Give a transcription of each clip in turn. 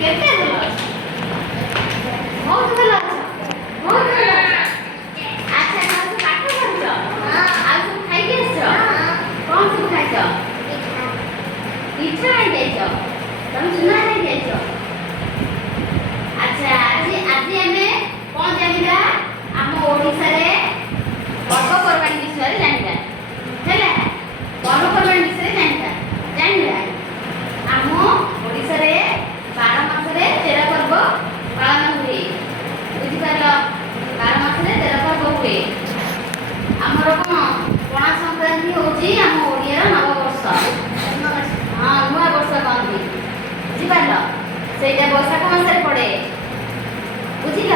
କେତେ ଭଲ ଅଛ? ବହୁତ ଭଲ ଅଛ? ବହୁତ ଭଲ ଅଛ? ଆଚ୍ଛା ତମେ ସବୁ ପାଠ ପଢୁଛ? ଆଉ ସବୁ ଖାଇକି ଆସିଛ? କଣ ସବୁ ଖାଇଛ? ପିଠା ଖାଇକି ଆସିଛ? ତମେ ଚୁନା ଖାଇକି ଆସିଛ? ଆଚ୍ଛା ଆଜି ଆମେ କଣ ଜାଣିବା? ଆମ ଓଡ଼ିଶାରେ ପର୍ବପର୍ବାଣି ବିଷୟରେ ଜାଣିବା ହେଲା। ପର୍ବପର୍ବାଣି ବିଷୟରେ ଜାଣିବା। ଆମ ଓଡ଼ିଶାରେ 12 ମାସରେ 13 ପର୍ବ ପାଳନ ହୁଏ। ବୁଝିପାରିଲ? 12 ମାସରେ 13 ପର୍ବ ହୁଏ। ଆମର କଣ ପଣା ସଂକ୍ରାନ୍ତି ହେଉଛି ଆମ ଓଡ଼ିଆର ନବବର୍ଷ। ହଁ, ନୂଆ ବର୍ଷ କହନ୍ତି। ବୁଝିପାରିଲ? ସେଇଟା ବୈଶାଖ ମାସରେ ପଡ଼େ। ବୁଝିଲ?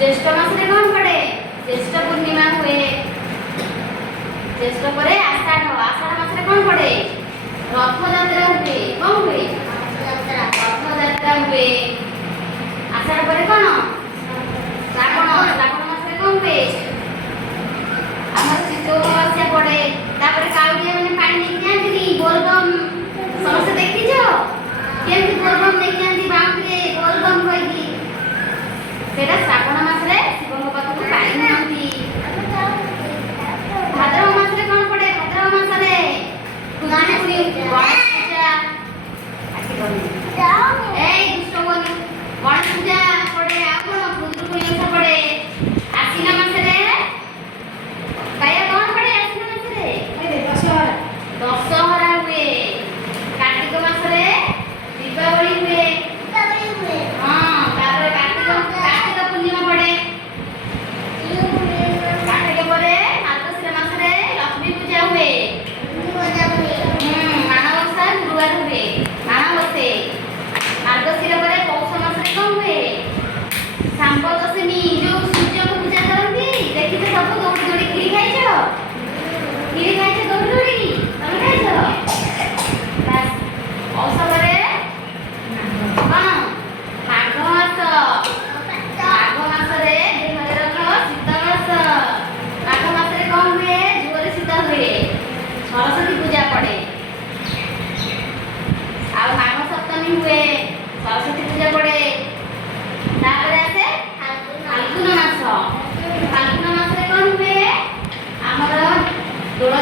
ଜ୍ୟେଷ୍ଠ ମାସରେ କଣ ପଡ଼େ? ଜ୍ୟେଷ୍ଠ ପୂର୍ଣ୍ଣିମା ହୁଏ। ଜ୍ୟେଷ୍ଠ ପରେ ଆଷାଢ଼ ମାସରେ କଣ ପଡ଼େ? ରଥଯାତ୍ରା ହୁଏ। କଣ ହୁଏ? ରଥଯାତ୍ରା ହୁଏ। ଆଷାଢ଼ ପରେ କଣ? ଶ୍ରାବଣ ମାସରେ କଣ ହୁଏ? ଆମର ଚିତ୍ତଉ ଅମାବାସ୍ୟା ପଡ଼େ। ତାପରେ କାଉଡ଼ିଆ ମାନେ ପାଣି ନେଇକି ଯାଆନ୍ତିନି ବୋଲବମ୍। ସମସ୍ତେ ଦେଖିଛ କେମିତି ବୋଲବମ୍ ନେଇକି ଯାଆନ୍ତି ବାଉଁଶରେ ବୋଲବମ୍ କହିକି? ସେଇଟା ଶ୍ରାବଣ ମାସରେ ଶିବଙ୍କ ପାଖକୁ ପାଣି ନିଅନ୍ତି। ଭାଦ୍ରବ ମାସରେ କଣ ପଡ଼େ? ଭାଦ୍ରବ ମାସରେ ଗଣେଶ ପୂଜା। ଏଇ ଦୁଷ୍ଟ ହୁଅନି। ଗଣେଶ ପୂଜା ପଡ଼େ। ଆଉ କଣ? ଖୁଦୁରୁକୁଣୀ ଓଷା ପଡ଼େ। ଆଶ୍ଵିନ ମାସରେ କାୟା କଣ ପଡ଼େ? ଆଶ୍ଵିନ ମାସରେ ଦଶହରା ହୁଏ। କାର୍ତ୍ତିକ ମାସରେ ଦୀପାବଳି ହୁଏ। ହଁ, ତାପରେ କାର୍ତ୍ତିକ ପୂର୍ଣ୍ଣିମା ପଡ଼େ। କାର୍ତ୍ତିକ ପରେ ମାର୍ଗଶିର ମାସରେ ଲକ୍ଷ୍ମୀ ପୂଜା ହୁଏ। ମାଣବସା ଗୁରୁବାର ହୁଏ। ମାଣବସେ। ମାର୍ଗଶିର ପରେ ପୌଷ ମାସରେ କଣ ହୁଏ? ଶାମ୍ବ ଦଶମୀ, ଯୋଉ ସୂର୍ଯ୍ୟଙ୍କୁ ପୂଜା କରନ୍ତି। ଦେଖିଛ ସବୁ? ଦୌଡ଼ି ଦୌଡ଼ି କ୍ଷୀରି ଖାଇଛ? କ୍ଷୀରି ଖାଇଛ ଦୌଡ଼ି ଦୌଡ଼ି? ତମେ ଖାଇଛ? ବାସ୍। ପୌଷ ପରେ କଣ? ମାଘ ମାସ। ମାଘ ମାସରେ ଦେହରେ ରଖ ଶୀତ ମାସ। ମାଘ ମାସରେ କଣ ହୁଏ? ଜୋରେ ଶୀତ ହୁଏ। ସରସ୍ୱତୀ ପୂଜା ପଡ଼େ। ଆଉ ମାଘ ସପ୍ତମୀ ହୁଏ। ସରସ୍ୱତୀ ପୂଜା ପଡ଼େ। ତାପରେ ଆସେ ଫାଲ୍ଗୁନ ମାସ। ଫାଲ୍ଗୁନ ମାସରେ କଣ ହୁଏ? ଆମର ଦୋଳ